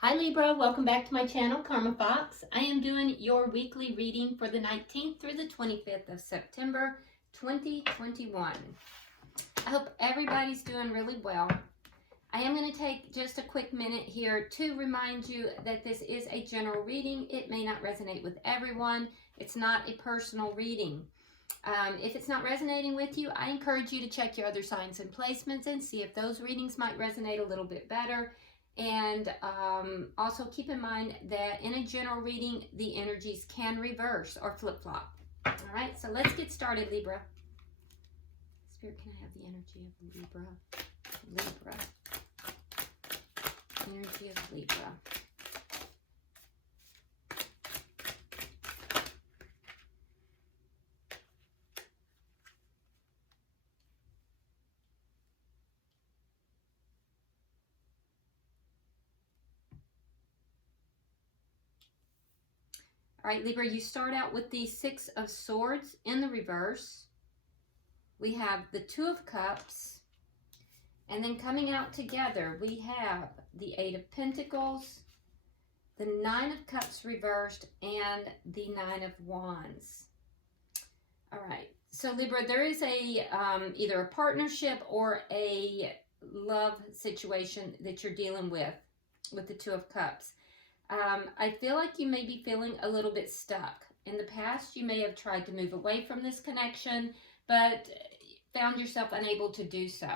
Hi Libra, welcome back to my channel, Karma Fox. I am doing your weekly reading for the 19th through the 25th of September 2021. I hope everybody's doing really well. I am going to take just a quick minute here to remind you that this is a general reading. It may not resonate with everyone. It's not a personal reading. If it's not resonating with you, I encourage you to check your other signs and placements and see if those readings might resonate a little bit better. And also keep in mind that in a general reading, the energies can reverse or flip-flop. All right, so let's get started, Libra. Spirit, can I have the energy of Libra? Libra. Energy of Libra. All right, Libra, you start out with the Six of Swords in the reverse. We have the Two of Cups. And then coming out together, we have the Eight of Pentacles, the Nine of Cups reversed, and the Nine of Wands. All right, so Libra, there is a either a partnership or a love situation that you're dealing with the Two of Cups. I feel like you may be feeling a little bit stuck. In the past, you may have tried to move away from this connection, but found yourself unable to do so.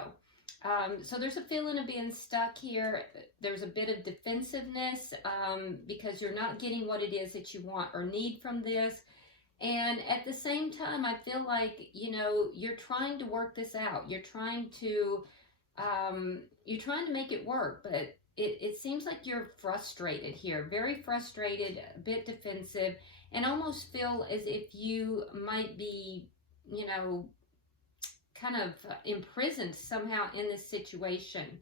So there's a feeling of being stuck here. There's a bit of defensiveness because you're not getting what it is that you want or need from this. And at the same time, I feel like, you know, you're trying to work this out. You're trying to make it work, but it seems like you're frustrated here, very frustrated, a bit defensive, and almost feel as if you might be, you know, kind of imprisoned somehow in this situation.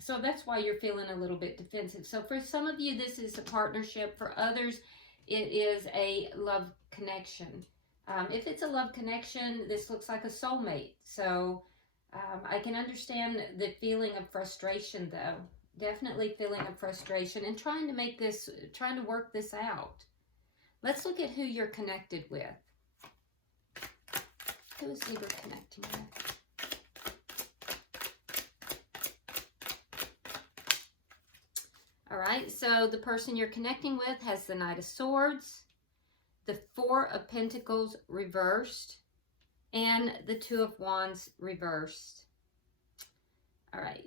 So that's why you're feeling a little bit defensive. So for some of you, this is a partnership. For others, it is a love connection. If it's a love connection, this looks like a soulmate. So I can understand the feeling of frustration, though. Definitely feeling of frustration and trying to work this out. Let's look at who you're connected with. Who is Libra connecting with? All right, so the person you're connecting with has the Knight of Swords, the Four of Pentacles reversed, and the Two of Wands reversed. All right.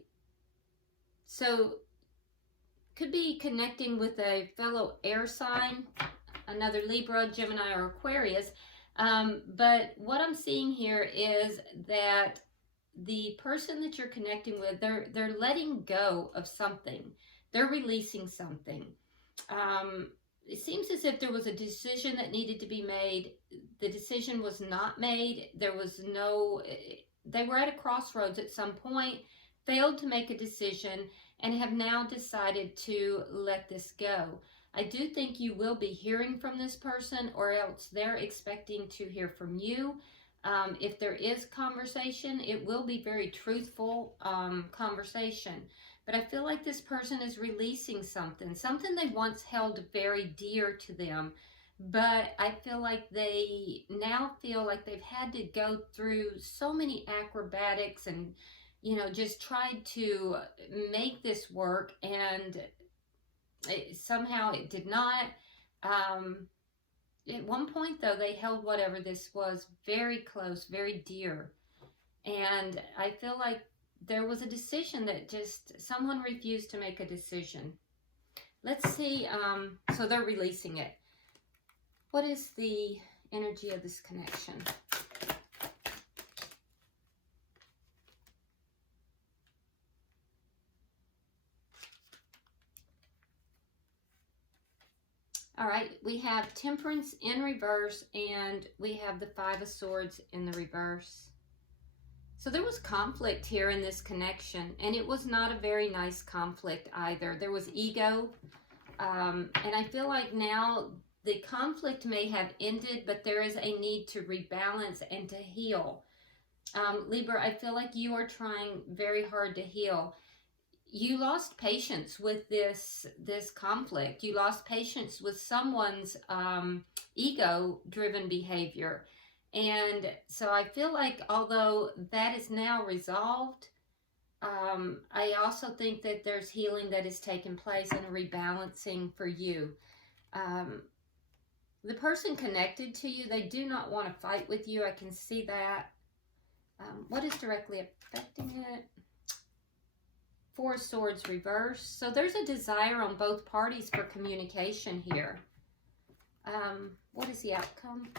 So could be connecting with a fellow air sign, another Libra, Gemini, or Aquarius. But what I'm seeing here is that the person that you're connecting with, they're letting go of something. They're releasing something. It seems as if there was a decision that needed to be made. The decision was not made. There was no, they were at a crossroads at some point, failed to make a decision, and have now decided to let this go. I do think you will be hearing from this person, or else they're expecting to hear from you. If there is conversation, it will be very truthful conversation. But I feel like this person is releasing something they once held very dear to them. But I feel like they now feel like they've had to go through so many acrobatics and, you know, just tried to make this work, and somehow it did not. At one point, though, they held whatever this was very close, very dear. And I feel like there was a decision that just someone refused to make a decision. Let's see. So they're releasing it. What is the energy of this connection? All right, we have Temperance in reverse, and we have the Five of Swords in the reverse. So there was conflict here in this connection, and it was not a very nice conflict either. There was ego, and I feel like now the conflict may have ended, but there is a need to rebalance and to heal. Libra, I feel like you are trying very hard to heal. you lost patience with this conflict. You lost patience with someone's ego-driven behavior. And so I feel like although that is now resolved, I also think that there's healing that has taken place and a rebalancing for you. The person connected to you, they do not want to fight with you. I can see that. What is directly affecting it? Four of Swords reversed. So there's a desire on both parties for communication here. What is the outcome?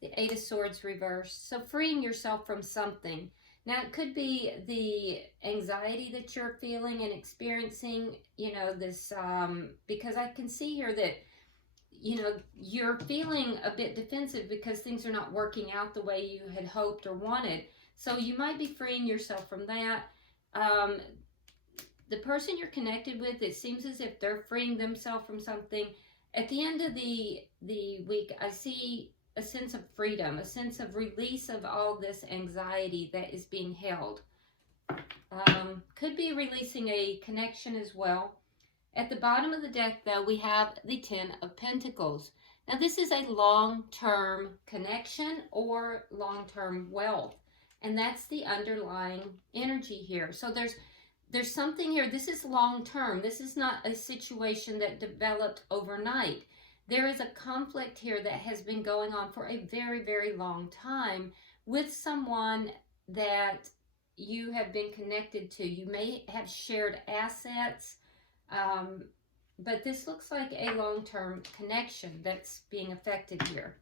The Eight of Swords reversed. So freeing yourself from something. Now, it could be the anxiety that you're feeling and experiencing, you know, this, because I can see here that, you know, you're feeling a bit defensive because things are not working out the way you had hoped or wanted. So you might be freeing yourself from that. The person you're connected with, it seems as if they're freeing themselves from something. At the end of the week, I see a sense of freedom, a sense of release of all this anxiety that is being held. Could be releasing a connection as well. At the bottom of the deck, though, we have the Ten of Pentacles. Now, this is a long-term connection or long-term wealth, and that's the underlying energy here. So there's something here. This is long-term. This is not a situation that developed overnight. There is a conflict here that has been going on for a very, very long time with someone that you have been connected to. You may have shared assets, but this looks like a long-term connection that's being affected here.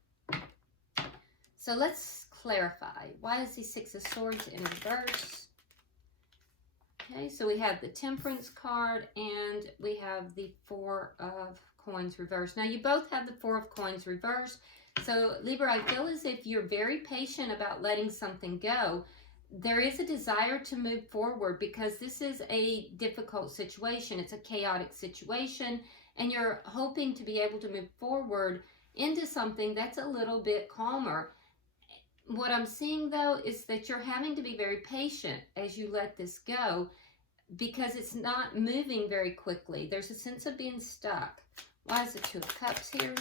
So let's clarify. Why is the Six of Swords in reverse? Okay, so we have the Temperance card and we have the Four of Coins reversed. Now, you both have the Four of Coins reversed. So, Libra, I feel as if you're very patient about letting something go. There is a desire to move forward because this is a difficult situation. It's a chaotic situation, and you're hoping to be able to move forward into something that's a little bit calmer. What I'm seeing, though, is that you're having to be very patient as you let this go because it's not moving very quickly. There's a sense of being stuck. Why is the Two of Cups here?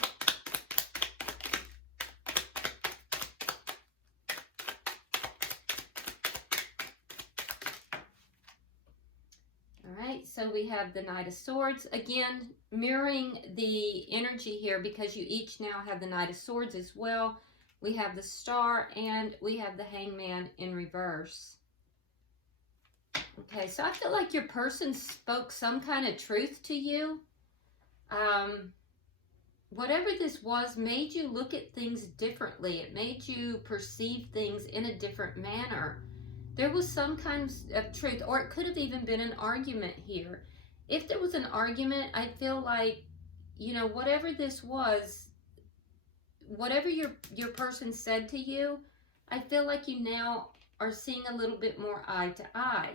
All right, so we have the Knight of Swords. Again, mirroring the energy here because you each now have the Knight of Swords as well. We have the Star and we have the Hangman in reverse. Okay, so I feel like your person spoke some kind of truth to you. Whatever this was made you look at things differently. It made you perceive things in a different manner. There was some kind of truth, or it could have even been an argument here. If there was an argument, I feel like, you know, whatever this was, whatever your person said to you, I feel like you now are seeing a little bit more eye to eye.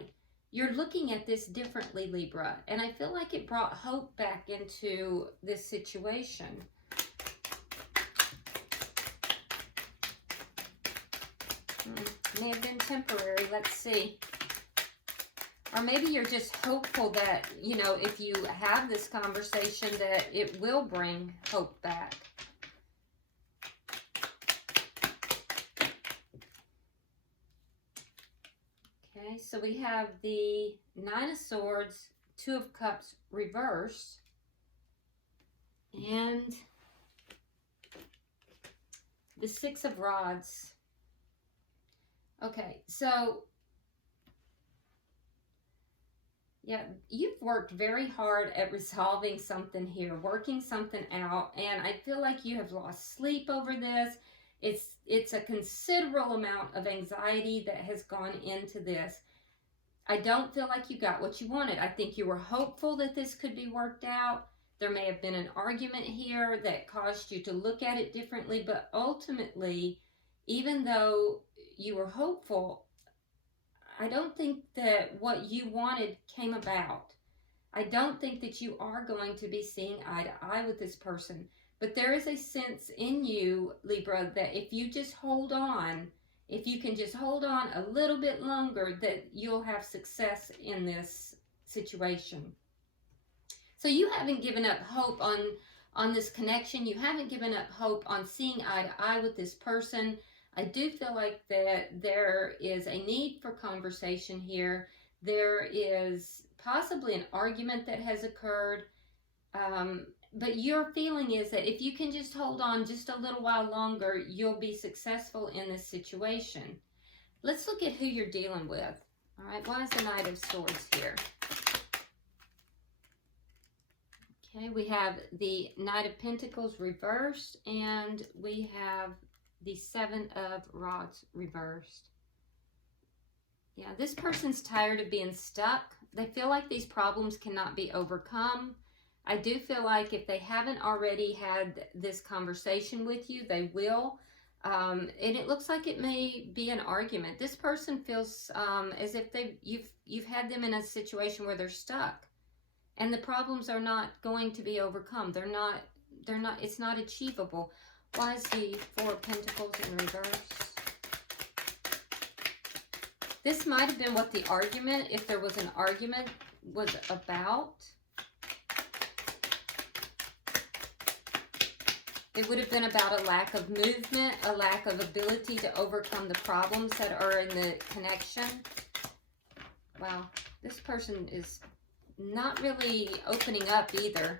You're looking at this differently, Libra, and I feel like it brought hope back into this situation. May have been temporary. Let's see. Or maybe you're just hopeful that, you know, if you have this conversation that it will bring hope back. Okay, so we have the Nine of Swords, Two of Cups reversed, and the Six of Rods. Okay, so yeah, you've worked very hard at resolving something here, working something out, and I feel like you have lost sleep over this. It's a considerable amount of anxiety that has gone into this. I don't feel like you got what you wanted. I think you were hopeful that this could be worked out. There may have been an argument here that caused you to look at it differently, but ultimately, even though you were hopeful, I don't think that what you wanted came about. I don't think that you are going to be seeing eye to eye with this person. But there is a sense in you, Libra, that if you just hold on if you can just hold on a little bit longer, that you'll have success in this situation. So you haven't given up hope on this connection. You haven't given up hope on seeing eye to eye with this person. I do feel like that there is a need for conversation here. There is possibly an argument that has occurred. But your feeling is that if you can just hold on just a little while longer, you'll be successful in this situation. Let's look at who you're dealing with. All right, why is the Knight of Swords here? Okay, we have the Knight of Pentacles reversed, and we have the Seven of Rods reversed. Yeah, this person's tired of being stuck. They feel like these problems cannot be overcome. I do feel like if they haven't already had this conversation with you, they will. And it looks like it may be an argument. This person feels as if you've had them in a situation where they're stuck, and the problems are not going to be overcome. It's not achievable. Why is the Four of Pentacles in reverse? This might have been what the argument, if there was an argument, was about. It would have been about a lack of movement, a lack of ability to overcome the problems that are in the connection. Wow, this person is not really opening up either.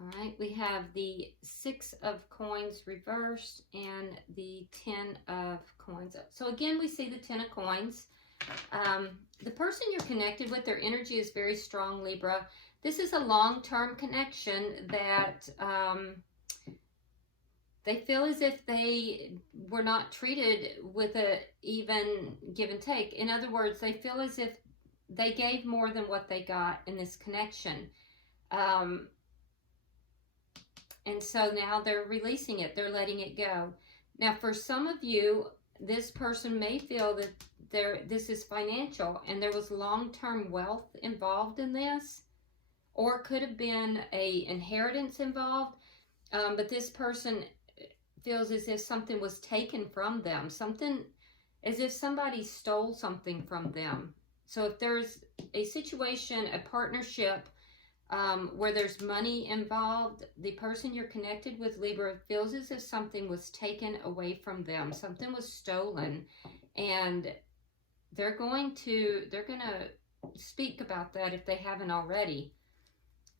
All right, we have the Six of Coins reversed and the Ten of Coins. So again, we see the Ten of Coins. The person you're connected with, their energy is very strong, Libra. This is a long-term connection that they feel as if they were not treated with a even give and take. In other words, they feel as if they gave more than what they got in this connection. And so now they're releasing it. They're letting it go. Now, for some of you, this person may feel that this is financial and there was long-term wealth involved in this, or it could have been an inheritance involved. But this person feels as if something was taken from them, something as if somebody stole something from them. So if there's a situation, a partnership, where there's money involved, the person you're connected with, Libra, feels as if something was taken away from them, something was stolen, and they're gonna speak about that if they haven't already.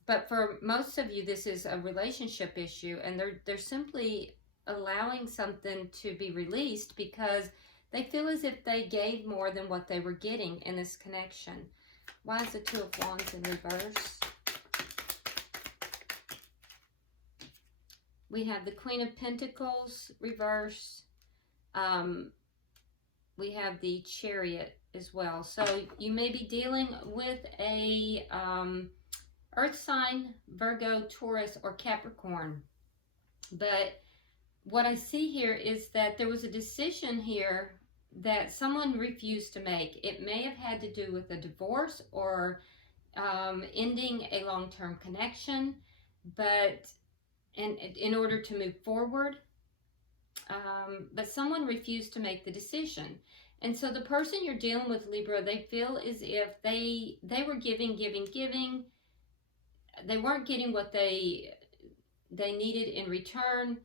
But for most of you, this is a relationship issue, and they're simply allowing something to be released because they feel as if they gave more than what they were getting in this connection. Why is the Two of Wands in reverse? We have the Queen of Pentacles reversed. We have the Chariot as well. So you may be dealing with a earth sign, Virgo, Taurus, or Capricorn. But what I see here is that there was a decision here that someone refused to make. It may have had to do with a divorce or ending a long-term connection, but in order to move forward, but someone refused to make the decision. And so the person you're dealing with, Libra, they feel as if they were giving. They weren't getting what they needed in return.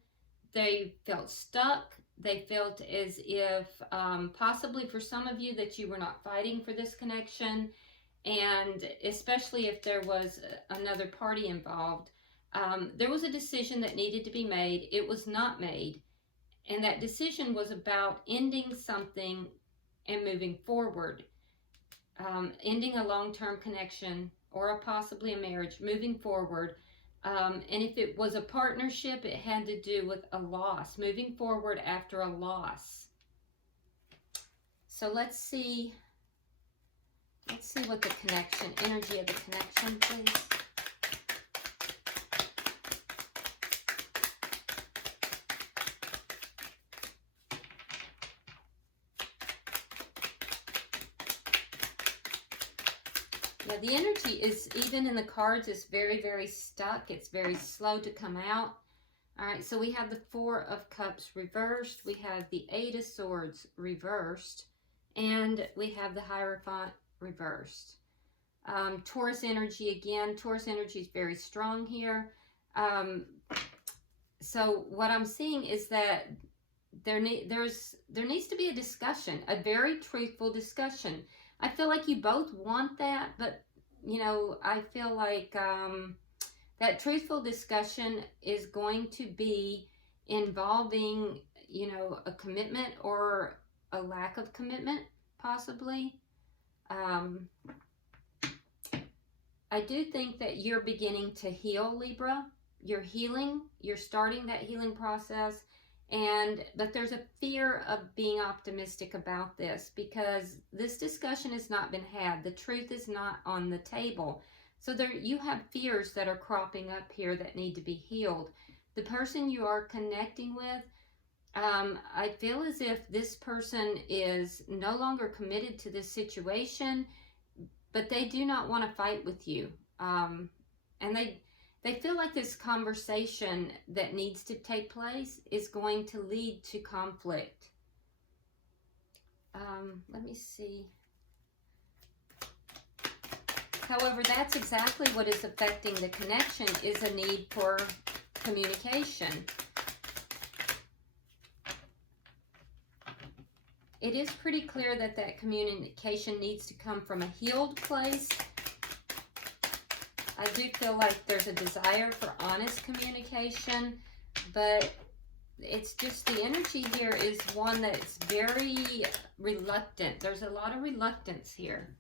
They felt stuck. They felt as if possibly for some of you that you were not fighting for this connection, and especially if there was another party involved. There was a decision that needed to be made. It was not made. And that decision was about ending something and moving forward. Ending a long-term connection or possibly a marriage, moving forward. And if it was a partnership, it had to do with a loss, moving forward after a loss. So let's see what the connection, energy of the connection, please. Yeah, the energy is, even in the cards, is very, very stuck. It's very slow to come out. All right, so we have the Four of Cups reversed. We have the Eight of Swords reversed. And we have the Hierophant reversed. Taurus energy again. Taurus energy is very strong here. So what I'm seeing is that there needs to be a discussion, a very truthful discussion. I feel like you both want that, but, you know, I feel like that truthful discussion is going to be involving, you know, a commitment or a lack of commitment, possibly. I do think that you're beginning to heal, Libra. You're healing. You're starting that healing process. But there's a fear of being optimistic about this because this discussion has not been had. The truth is not on the table. So there, you have fears that are cropping up here that need to be healed. The person you are connecting with, I feel as if this person is no longer committed to this situation, but they do not want to fight with you. And they feel like this conversation that needs to take place is going to lead to conflict. Let me see. However, that's exactly what is affecting the connection, is a need for communication. It is pretty clear that that communication needs to come from a healed place. I do feel like there's a desire for honest communication, but it's just the energy here is one that's very reluctant. There's a lot of reluctance here.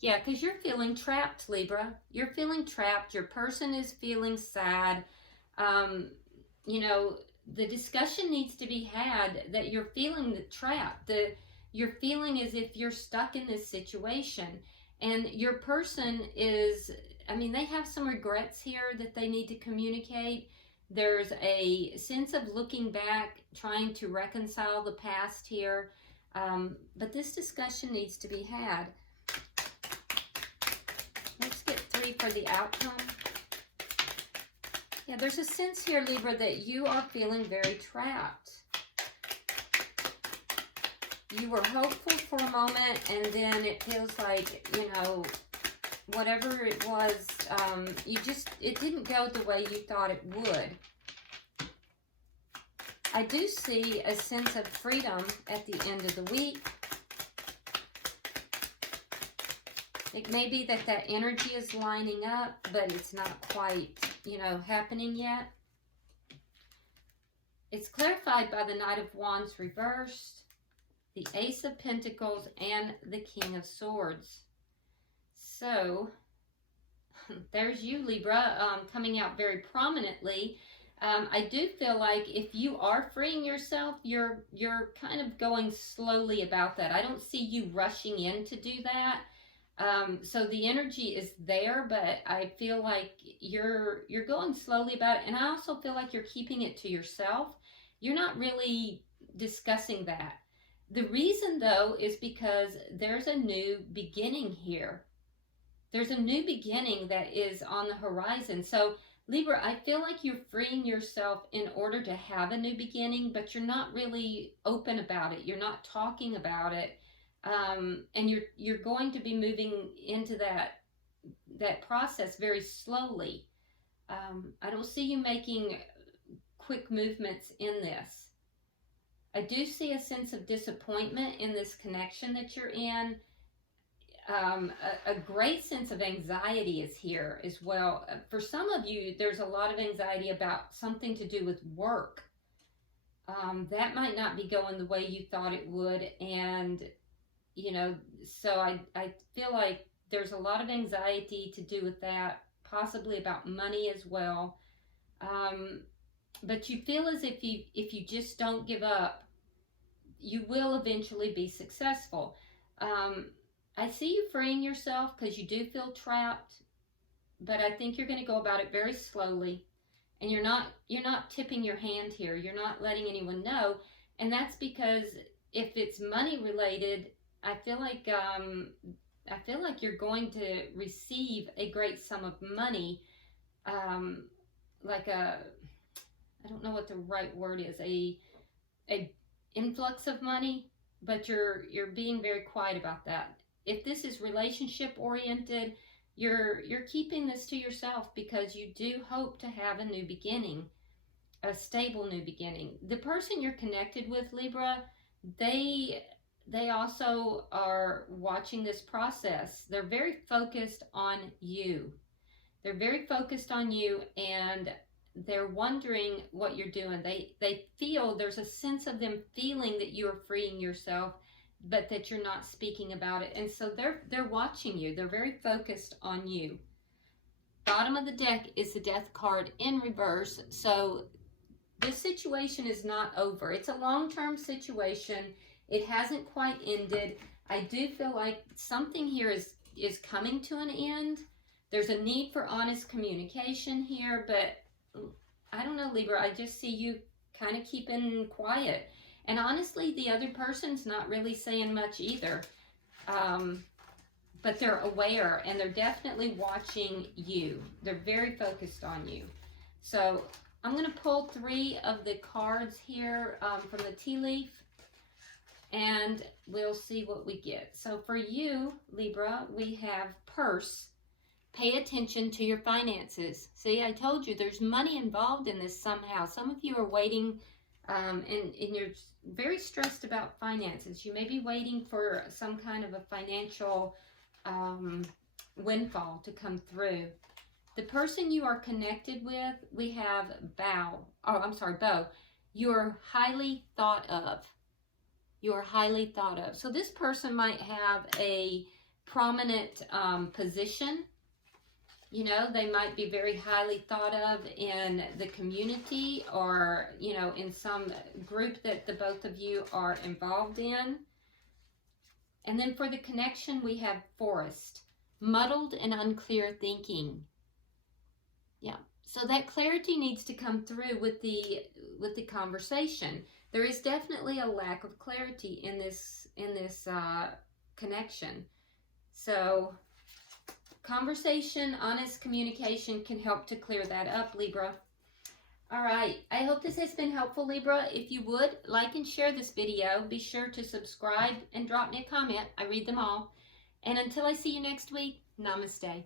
Yeah, because you're feeling trapped, Libra. You're feeling trapped. Your person is feeling sad. You know, the discussion needs to be had that you're feeling trapped. You're feeling as if you're stuck in this situation. And your person is, I mean, they have some regrets here that they need to communicate. There's a sense of looking back, trying to reconcile the past here. But this discussion needs to be had. Let's get 3 for the outcome. Yeah, there's a sense here, Libra, that you are feeling very trapped. You were hopeful for a moment, and then it feels like, you know, whatever it was, it didn't go the way you thought it would. I do see a sense of freedom at the end of the week. It may be that that energy is lining up, but it's not quite, you know, happening yet. It's clarified by the Knight of Wands reversed, the Ace of Pentacles, and the King of Swords. So, there's you, Libra, coming out very prominently. I do feel like if you are freeing yourself, you're kind of going slowly about that. I don't see you rushing in to do that. So the energy is there, but I feel like you're going slowly about it. And I also feel like you're keeping it to yourself. You're not really discussing that. The reason, though, is because there's a new beginning here. There's a new beginning that is on the horizon. So, Libra, I feel like you're freeing yourself in order to have a new beginning, but you're not really open about it. You're not talking about it. And you're going to be moving into that process very slowly. I don't see you making quick movements in this. I do see a sense of disappointment in this connection that you're in. A great sense of anxiety is here as well. For some of you, there's a lot of anxiety about something to do with work. That might not be going the way you thought it would, and you know, so I feel like there's a lot of anxiety to do with that, possibly about money as well. But you feel as if you just don't give up, you will eventually be successful. I see you freeing yourself because you do feel trapped, but I think you're going to go about it very slowly, and you're not tipping your hand here. You're not letting anyone know, and that's because if it's money related, I feel like I feel like you're going to receive a great sum of money, like a, I don't know what the right word is, a influx of money, but you're being very quiet about that. If this is relationship oriented, you're keeping this to yourself because you do hope to have a new beginning, a stable new beginning. The person you're connected with, Libra, they also are watching this process. They're very focused on you. They're very focused on you, and they're wondering what you're doing. They feel, there's a sense of them feeling that you are freeing yourself, but that you're not speaking about it. And so they're watching you. They're very focused on you. Bottom of the deck is the Death card in reverse. So this situation is not over. It's a long-term situation. It hasn't quite ended. I do feel like something here is coming to an end. There's a need for honest communication here, but I don't know, Libra, I just see you kind of keeping quiet. And honestly, the other person's not really saying much either. But they're aware, and they're definitely watching you. They're very focused on you. So I'm going to pull 3 of the cards here from the tea leaf, and we'll see what we get. So for you, Libra, we have purse. Pay attention to your finances. See, I told you there's money involved in this somehow. Some of you are waiting and you're very stressed about finances. You may be waiting for some kind of a financial windfall to come through. The person you are connected with, we have Bow. You're highly thought of. You are highly thought of. So this person might have a prominent position. You know, they might be very highly thought of in the community, or, you know, in some group that the both of you are involved in. And then for the connection, we have Forest. Muddled and unclear thinking. Yeah, so that clarity needs to come through with the conversation. There is definitely a lack of clarity in this connection. So conversation, honest communication can help to clear that up, Libra. All right, I hope this has been helpful, Libra. If you would, like and share this video. Be sure to subscribe and drop me a comment. I read them all. And until I see you next week, namaste.